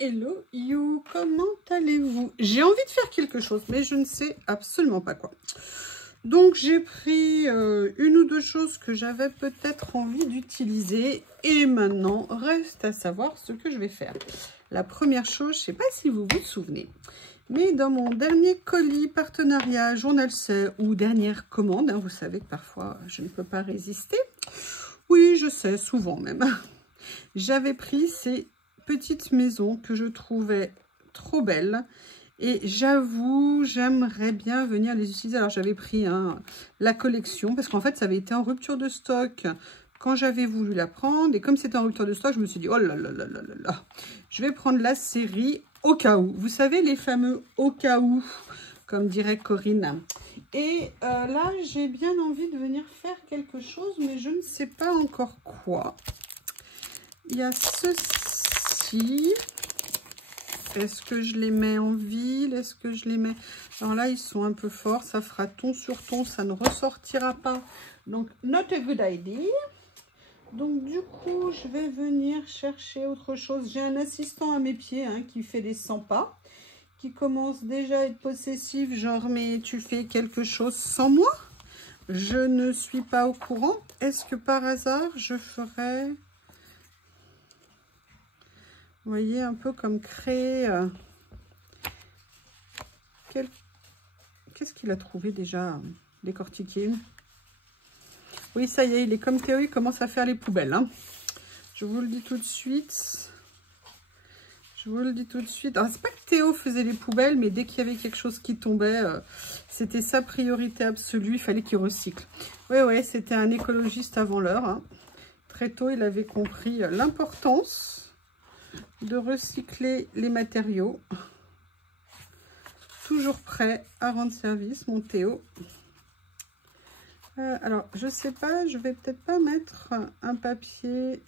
Hello you, comment allez-vous? J'ai envie de faire quelque chose, mais je ne sais absolument pas quoi. Donc j'ai pris une ou deux choses que j'avais peut-être envie d'utiliser. Et maintenant, reste à savoir ce que je vais faire. La première chose, je ne sais pas si vous vous souvenez, mais dans mon dernier colis, partenariat, journal C ou dernière commande, hein, vous savez que parfois je ne peux pas résister. Oui, je sais, souvent même. J'avais pris ces petites maisons que je trouvais trop belles. Et j'avoue, j'aimerais bien venir les utiliser. Alors, j'avais pris la collection parce qu'en fait, ça avait été en rupture de stock quand j'avais voulu la prendre. Et comme c'était en rupture de stock, je me suis dit, oh là là là là là là, je vais prendre la série au cas où. Vous savez, les fameux au cas où, comme dirait Corinne. Et là, j'ai bien envie de venir faire quelque chose, mais je ne sais pas encore quoi. Il y a ceci. Est-ce que je les mets en ville? Est-ce que je les mets... Alors là, ils sont un peu forts. Ça fera ton sur ton. Ça ne ressortira pas. Donc, not a good idea. Donc, du coup, je vais venir chercher autre chose. J'ai un assistant à mes pieds qui fait des 100 pas. Qui commence déjà à être possessif. Genre, mais tu fais quelque chose sans moi? Je ne suis pas au courant. Est-ce que par hasard, je ferais... Vous voyez, un peu comme créer... Qu'est-ce qu'il a trouvé déjà décortiqué? Oui, ça y est, il est comme Théo, il commence à faire les poubelles. Hein. Je vous le dis tout de suite. Je vous le dis tout de suite. Alors, c'est pas que Théo faisait les poubelles, mais dès qu'il y avait quelque chose qui tombait, c'était sa priorité absolue. Il fallait qu'il recycle. Oui, oui, c'était un écologiste avant l'heure. Hein. Très tôt, il avait compris l'importance de recycler les matériaux. Toujours prêt à rendre service, mon Théo. Alors, je sais pas, je vais peut-être pas mettre un papier.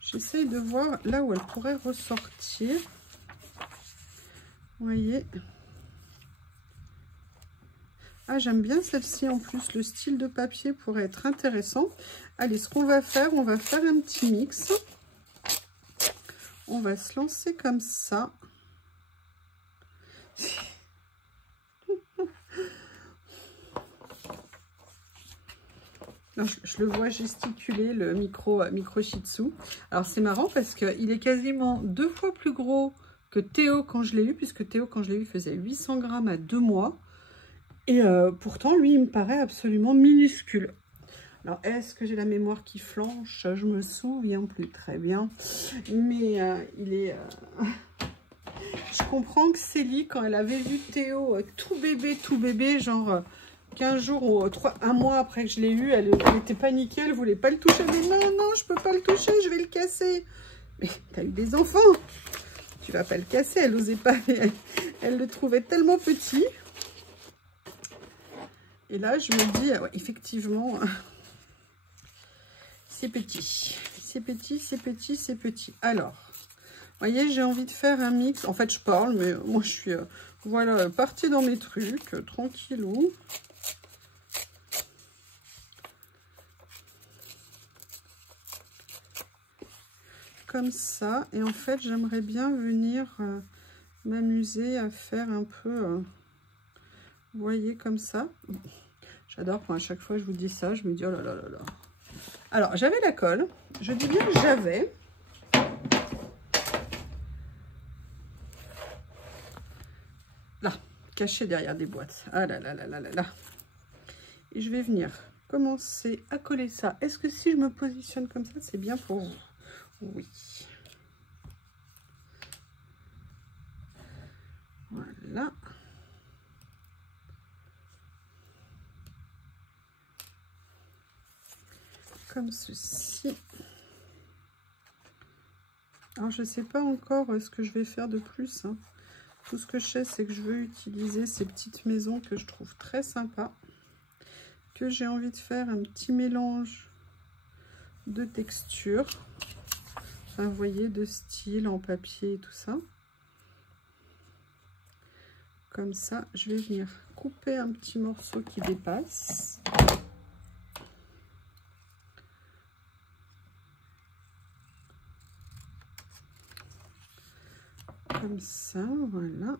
J'essaye de voir là où elle pourrait ressortir. Vous voyez. Ah, j'aime bien celle-ci en plus. Le style de papier pourrait être intéressant. Allez, ce qu'on va faire, on va faire un petit mix. On va se lancer comme ça. Non, je le vois gesticuler, le micro Shih Tzu. Alors, c'est marrant parce qu'il est quasiment 2 fois plus gros que Théo quand je l'ai eu, puisque Théo, quand je l'ai eu, faisait 800 grammes à 2 mois. Et pourtant, lui, il me paraît absolument minuscule. Alors, est-ce que j'ai la mémoire qui flanche? Je me souviens plus très bien. Mais il est... Je comprends que Célie, quand elle avait vu Théo tout bébé, genre 15 jours ou 1 mois après que je l'ai eu, elle était paniquée, elle voulait pas le toucher. Mais non, non, je peux pas le toucher, je vais le casser. Mais t'as eu des enfants, tu vas pas le casser. Elle osait pas, elle le trouvait tellement petit. Et là, je me dis, ouais, effectivement, c'est petit. C'est petit, c'est petit, c'est petit. Alors, vous voyez, j'ai envie de faire un mix. En fait, je parle, mais moi, je suis, voilà, partie dans mes trucs, tranquillou. Comme ça. Et en fait, j'aimerais bien venir m'amuser à faire un peu, vous voyez, comme ça. J'adore quand à chaque fois je vous dis ça, je me dis, oh là là là là. Alors, j'avais la colle. Je dis bien j'avais. Là, caché derrière des boîtes. Ah là là là là là là. Et je vais venir commencer à coller ça. Est-ce que si je me positionne comme ça, c'est bien pour vous? Oui. Voilà. Comme ceci. Alors, je ne sais pas encore ce que je vais faire de plus. Hein. Tout ce que je sais, c'est que je veux utiliser ces petites maisons que je trouve très sympas. Que j'ai envie de faire un petit mélange de textures. Enfin, vous voyez, de style en papier et tout ça. Comme ça, je vais venir couper un petit morceau qui dépasse. comme ça, voilà.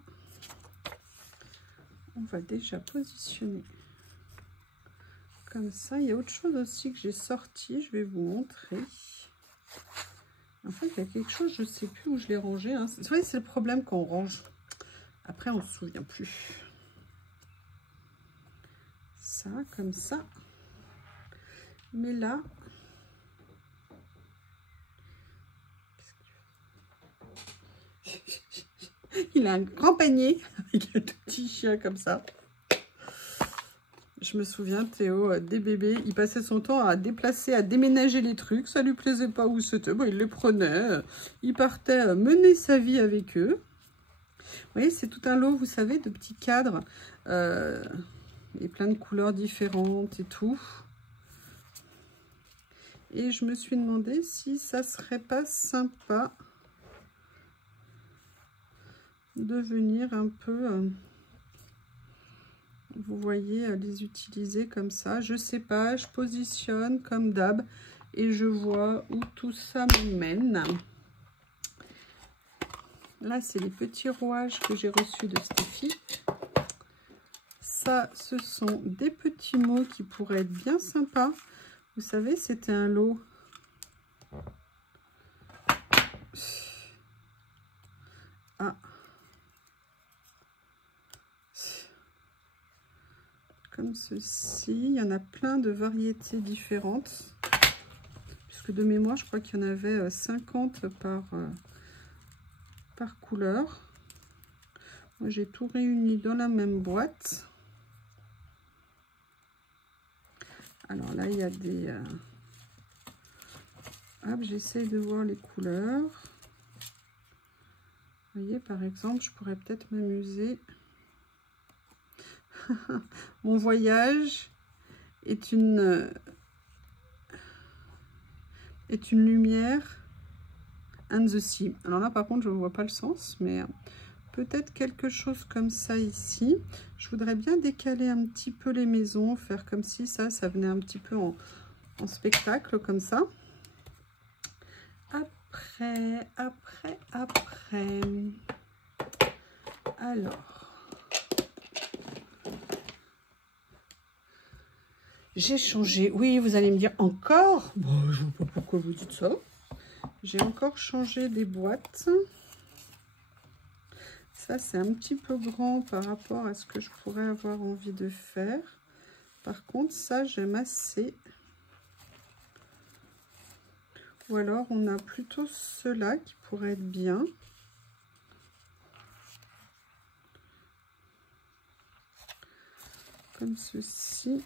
On va déjà positionner comme ça. Il y a autre chose aussi que j'ai sorti, je vais vous montrer. En fait, il y a quelque chose, je ne sais plus où je l'ai rangé. Hein. Vous voyez, c'est le problème quand on range. Après, on ne se souvient plus. Ça, comme ça. Mais là... Il a un grand panier avec un tout petit chien comme ça. Je me souviens, Théo, des bébés, il passait son temps à déplacer, à déménager les trucs. Ça lui plaisait pas où c'était. Bon, il les prenait. Il partait mener sa vie avec eux. Vous voyez, c'est tout un lot, vous savez, de petits cadres. Et plein de couleurs différentes et tout. Et je me suis demandé si ça serait pas sympa de venir un peu... vous voyez, les utiliser comme ça. Je sais pas, je positionne comme d'hab et je vois où tout ça me mène. Là, c'est les petits rouages que j'ai reçus de Steffi. Ça, ce sont des petits mots qui pourraient être bien sympas. Vous savez, c'était un lot. Ah. Comme ceci. Il y en a plein de variétés différentes. Puisque de mémoire, je crois qu'il y en avait 50 par couleur. Moi, j'ai tout réuni dans la même boîte. Alors là, il y a des... Hop, j'essaye de voir les couleurs. Vous voyez, par exemple, je pourrais peut-être m'amuser. Mon voyage est une lumière and the sea. Alors là, par contre, je ne vois pas le sens, mais peut-être quelque chose comme ça ici. Je voudrais bien décaler un petit peu les maisons, faire comme si ça venait un petit peu en spectacle, comme ça. Après. Alors, j'ai changé. Oui, vous allez me dire encore. Bon, je ne vois pas pourquoi vous dites ça. J'ai encore changé des boîtes. Ça, c'est un petit peu grand par rapport à ce que je pourrais avoir envie de faire. Par contre, ça, j'aime assez. Ou alors, on a plutôt ceux-là qui pourraient être bien. Comme ceci.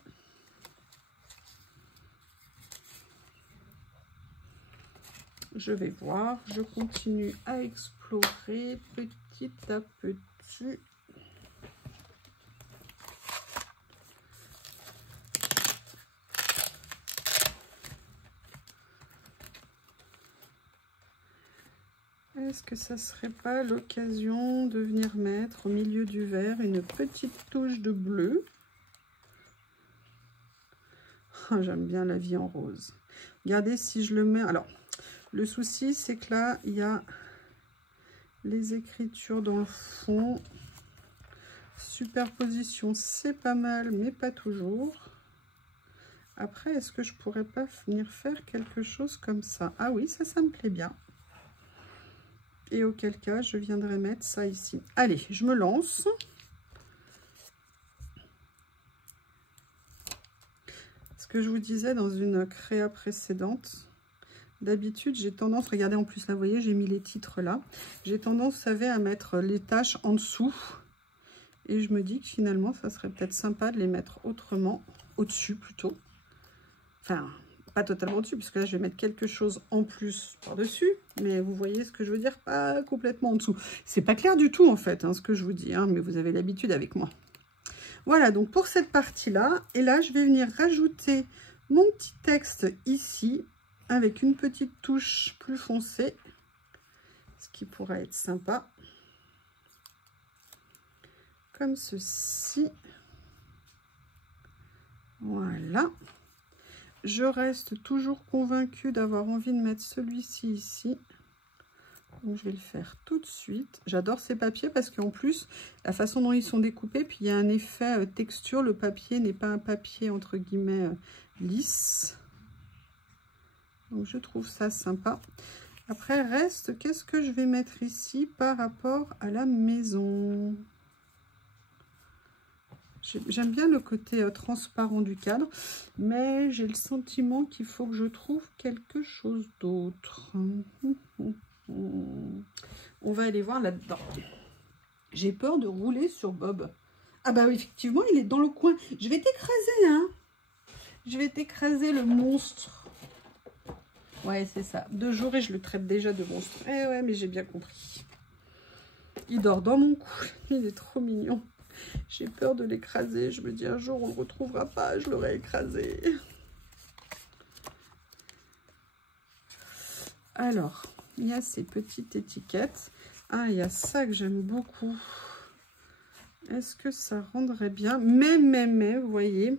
Je vais voir. Je continue à explorer petit à petit. Est-ce que ça serait pas l'occasion de venir mettre au milieu du vert une petite touche de bleu? Oh, j'aime bien la vie en rose. Regardez si je le mets. Alors, le souci, c'est que là, il y a les écritures dans le fond. Superposition, c'est pas mal, mais pas toujours. Après, est-ce que je pourrais pas venir faire quelque chose comme ça? Ah oui, ça me plaît bien. Et auquel cas, je viendrai mettre ça ici. Allez, je me lance. Ce que je vous disais dans une créa précédente, d'habitude, j'ai tendance, regardez en plus là, vous voyez, j'ai mis les titres là. J'ai tendance, vous savez, à mettre les tâches en dessous. Et je me dis que finalement, ça serait peut-être sympa de les mettre autrement, au-dessus plutôt. Enfin, pas totalement au-dessus, puisque là, je vais mettre quelque chose en plus par-dessus. Mais vous voyez ce que je veux dire, pas complètement en dessous. C'est pas clair du tout, en fait, hein, ce que je vous dis, hein, mais vous avez l'habitude avec moi. Voilà, donc pour cette partie-là, et là, je vais venir rajouter mon petit texte ici, avec une petite touche plus foncée, ce qui pourrait être sympa. Comme ceci. Voilà. Je reste toujours convaincue d'avoir envie de mettre celui-ci ici. Donc, je vais le faire tout de suite. J'adore ces papiers parce qu'en plus, la façon dont ils sont découpés, puis il y a un effet texture. Le papier n'est pas un papier, entre guillemets, lisse. Donc, je trouve ça sympa. Après, reste, qu'est-ce que je vais mettre ici par rapport à la maison? J'aime bien le côté transparent du cadre, mais j'ai le sentiment qu'il faut que je trouve quelque chose d'autre. On va aller voir là-dedans. J'ai peur de rouler sur Bob. Ah bah oui, effectivement, il est dans le coin. Je vais t'écraser, hein. Je vais t'écraser, le monstre. Ouais, c'est ça. 2 jours et je le traite déjà de monstre. Eh ouais, mais j'ai bien compris. Il dort dans mon cou. Il est trop mignon. J'ai peur de l'écraser. Je me dis un jour on ne le retrouvera pas. Je l'aurai écrasé. Alors, il y a ces petites étiquettes. Ah, il y a ça que j'aime beaucoup. Est-ce que ça rendrait bien? Mais, vous voyez,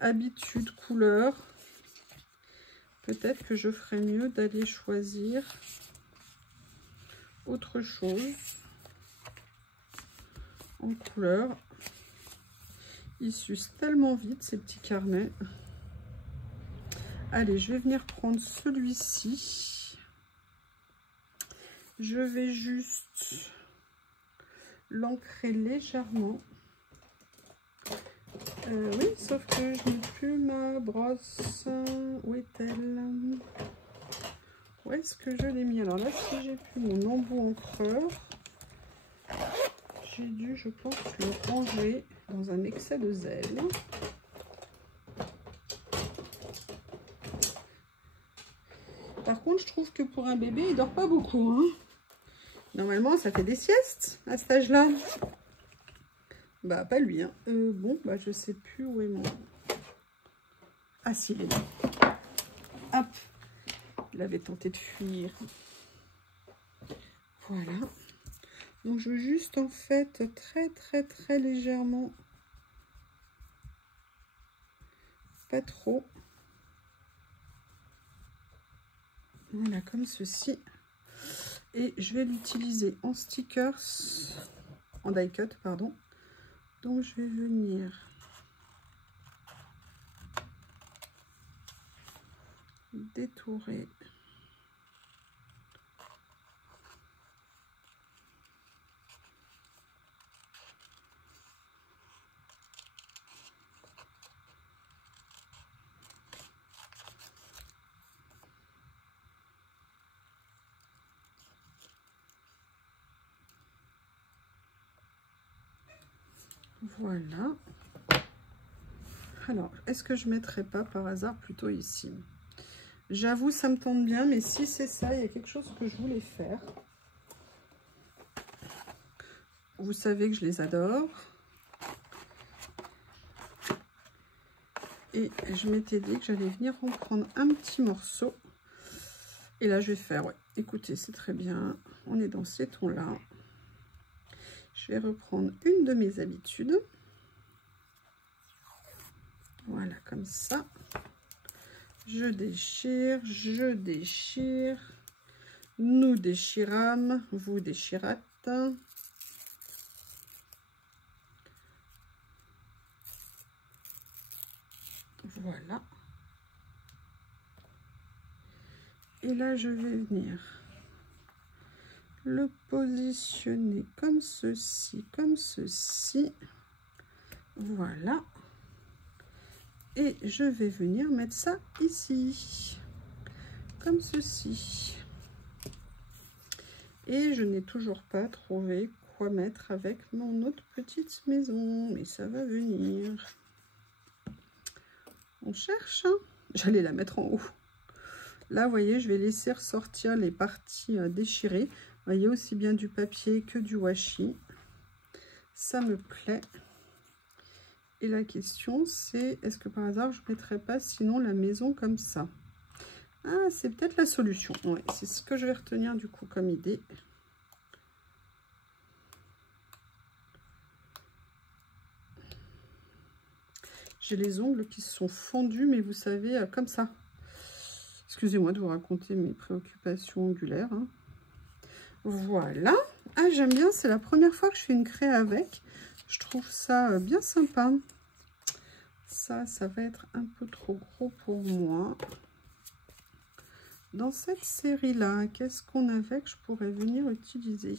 habitude, couleur. Peut-être que je ferais mieux d'aller choisir autre chose en couleur. Ils s'usent tellement vite ces petits carnets. Allez, je vais venir prendre celui-ci. Je vais juste l'ancrer légèrement. Oui, sauf que je n'ai plus ma brosse. Où est-elle? Où est-ce que je l'ai mis? Alors là, si j'ai plus mon embout encreur, j'ai dû, je pense, le ranger dans un excès de zèle. Par contre, je trouve que pour un bébé, il dort pas beaucoup, hein. Normalement, ça fait des siestes à cet âge-là. Bah, pas lui, hein. Bon, bah, je sais plus où est mon... Ah, si, il est là. Hop. Il avait tenté de fuir. Voilà. Donc, je veux juste, en fait, très légèrement. Pas trop. Voilà, comme ceci. Et je vais l'utiliser en stickers, en die cut, pardon. Donc, je vais venir détourer. Voilà. Alors, est-ce que je ne mettrais pas par hasard plutôt ici? J'avoue, ça me tente bien, mais si c'est ça, il y a quelque chose que je voulais faire. Vous savez que je les adore. Et je m'étais dit que j'allais venir en prendre un petit morceau. Et là, je vais faire, ouais, écoutez, c'est très bien. On est dans ces tons-là. Je vais reprendre une de mes habitudes. Voilà, comme ça. Je déchire, nous déchirâmes, vous déchirâtes. Voilà. Et là, je vais venir le positionner comme ceci, comme ceci. Voilà. Et je vais venir mettre ça ici, comme ceci. Et je n'ai toujours pas trouvé quoi mettre avec mon autre petite maison, mais ça va venir. On cherche, hein. J'allais la mettre en haut. Là, vous voyez, je vais laisser ressortir les parties déchirées. Vous voyez, aussi bien du papier que du washi. Ça me plaît. Et la question, c'est, est-ce que par hasard, je ne mettrais pas sinon la maison comme ça? Ah, c'est peut-être la solution. Ouais, c'est ce que je vais retenir du coup comme idée. J'ai les ongles qui se sont fendus, mais vous savez, comme ça. Excusez-moi de vous raconter mes préoccupations ongulaires, hein. Voilà. Ah, j'aime bien, c'est la première fois que je fais une craie avec. Je trouve ça bien sympa. Ça va être un peu trop gros pour moi. Dans cette série-là, qu'est-ce qu'on avait que je pourrais venir utiliser?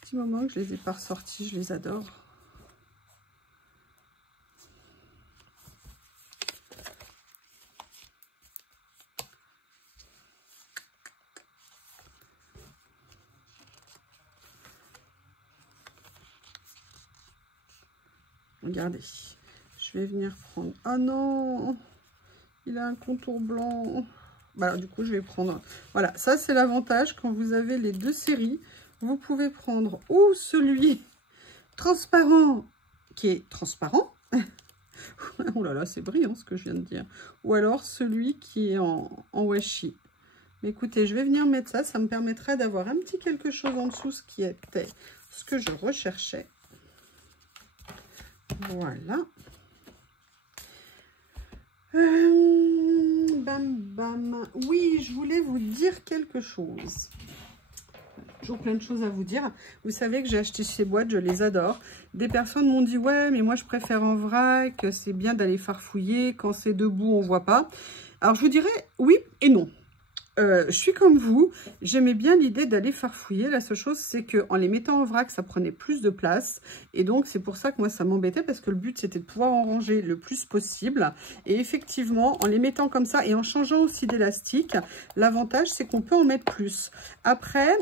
Petit moment que je les ai pas ressortis, je les adore. Regardez, je vais venir prendre... Ah non, il a un contour blanc. Bah, du coup, je vais prendre... Voilà, ça c'est l'avantage quand vous avez les deux séries. Vous pouvez prendre ou celui transparent qui est transparent. Oh là là, c'est brillant ce que je viens de dire. Ou alors celui qui est en washi. Mais écoutez, je vais venir mettre ça. Ça me permettrait d'avoir un petit quelque chose en dessous, ce qui était ce que je recherchais. Voilà. Bam, bam. Oui, je voulais vous dire quelque chose. Toujours plein de choses à vous dire. Vous savez que j'ai acheté ces boîtes, je les adore. Des personnes m'ont dit, ouais, mais moi je préfère en vrac, c'est bien d'aller farfouiller. Quand c'est debout, on voit pas. Alors je vous dirais oui et non. Je suis comme vous, j'aimais bien l'idée d'aller farfouiller. La seule chose, c'est qu'en les mettant en vrac, ça prenait plus de place. Et donc, c'est pour ça que moi, ça m'embêtait parce que le but, c'était de pouvoir en ranger le plus possible. Et effectivement, en les mettant comme ça et en changeant aussi d'élastique, l'avantage, c'est qu'on peut en mettre plus. Après,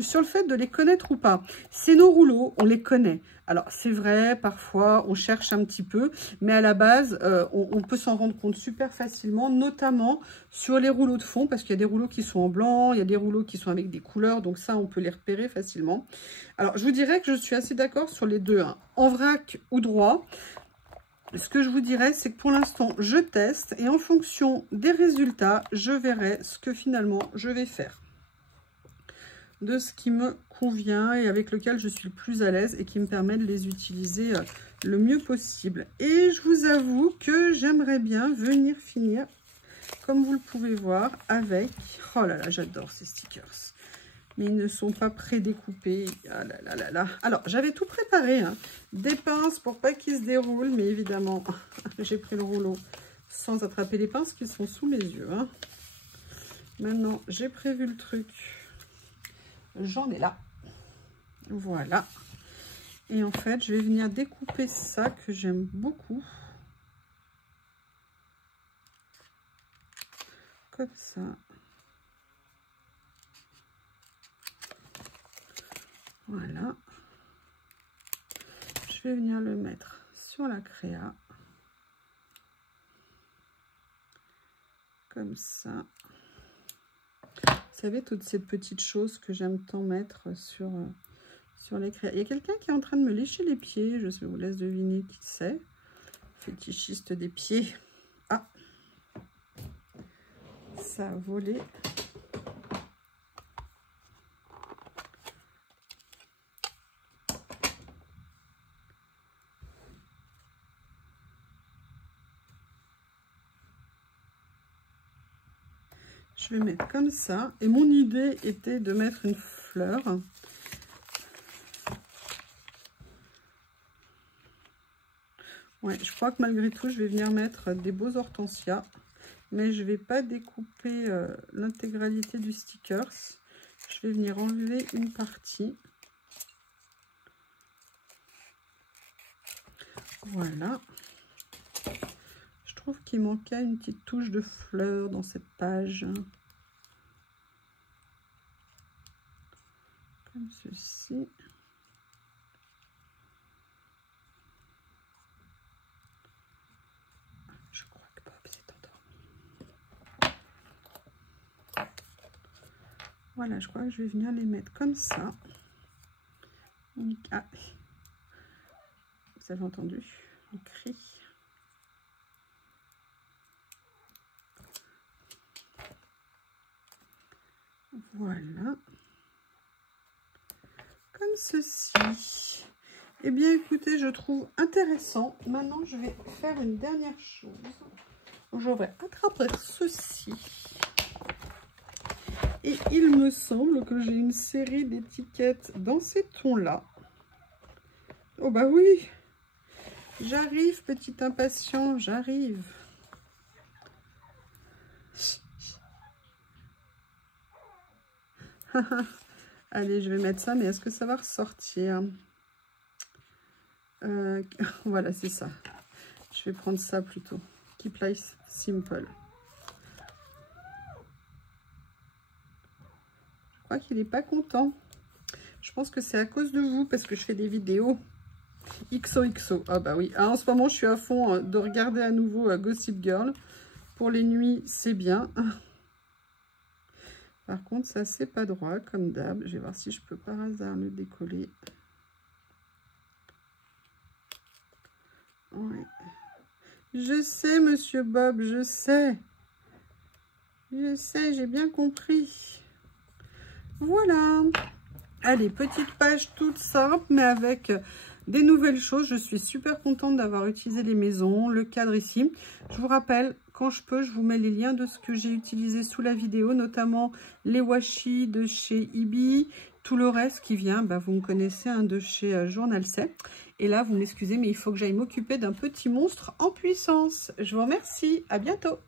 sur le fait de les connaître ou pas, c'est nos rouleaux, on les connaît. Alors, c'est vrai, parfois, on cherche un petit peu, mais à la base, on peut s'en rendre compte super facilement, notamment sur les rouleaux de fond, parce qu'il y a des rouleaux qui sont en blanc, il y a des rouleaux qui sont avec des couleurs, donc ça, on peut les repérer facilement. Alors, je vous dirais que je suis assez d'accord sur les deux, hein, en vrac ou droit. Ce que je vous dirais, c'est que pour l'instant, je teste, et en fonction des résultats, je verrai ce que finalement, je vais faire. De ce qui me convient et avec lequel je suis le plus à l'aise et qui me permet de les utiliser le mieux possible. Et je vous avoue que j'aimerais bien venir finir, comme vous le pouvez voir, avec... Oh là là, j'adore ces stickers. Mais ils ne sont pas prédécoupés. Ah là là là là. Alors, j'avais tout préparé, hein. Des pinces pour pas qu'ils se déroulent, mais évidemment, j'ai pris le rouleau sans attraper les pinces qui sont sous mes yeux, hein. Maintenant, j'ai prévu le truc. J'en ai là. Voilà. Et en fait, je vais venir découper ça que j'aime beaucoup. Comme ça. Voilà. Je vais venir le mettre sur la créa. Comme ça. Vous savez, toutes ces petites choses que j'aime tant mettre sur les créas. Il y a quelqu'un qui est en train de me lécher les pieds. Je vous laisse deviner qui c'est. Fétichiste des pieds. Ah, ça a volé. Je vais mettre comme ça. Et mon idée était de mettre une fleur. Ouais, je crois que malgré tout, je vais venir mettre des beaux hortensias. Mais je ne vais pas découper l'intégralité du stickers. Je vais venir enlever une partie. Voilà. Je trouve qu'il manquait une petite touche de fleur dans cette page. Comme ceci. Je crois que Bob s'est endormi. Voilà, je crois que je vais venir les mettre comme ça. Ah, vous avez entendu le cri. Voilà. Comme ceci. Eh bien, écoutez, je trouve intéressant. Maintenant, je vais faire une dernière chose. Je vais attraper ceci. Et il me semble que j'ai une série d'étiquettes dans ces tons-là. Oh bah oui, j'arrive, petit impatient, j'arrive. Allez, je vais mettre ça, mais est-ce que ça va ressortir? Voilà, c'est ça. Je vais prendre ça plutôt. Keep Life Simple. Je crois qu'il n'est pas content. Je pense que c'est à cause de vous, parce que je fais des vidéos XOXO. Ah bah oui, en ce moment, je suis à fond de regarder à nouveau Gossip Girl. Pour les nuits, c'est bien. Par contre, ça, c'est pas droit, comme d'hab. Je vais voir si je peux par hasard le décoller. Ouais. Je sais, monsieur Bob, je sais. Je sais, j'ai bien compris. Voilà. Allez, petite page toute simple, mais avec des nouvelles choses. Je suis super contente d'avoir utilisé les maisons, le cadre ici. Je vous rappelle, quand je peux, je vous mets les liens de ce que j'ai utilisé sous la vidéo, notamment les washi de chez Ibi, tout le reste qui vient, bah, vous me connaissez, hein, de chez Journal C. Et là, vous m'excusez, mais il faut que j'aille m'occuper d'un petit monstre en puissance. Je vous remercie, à bientôt.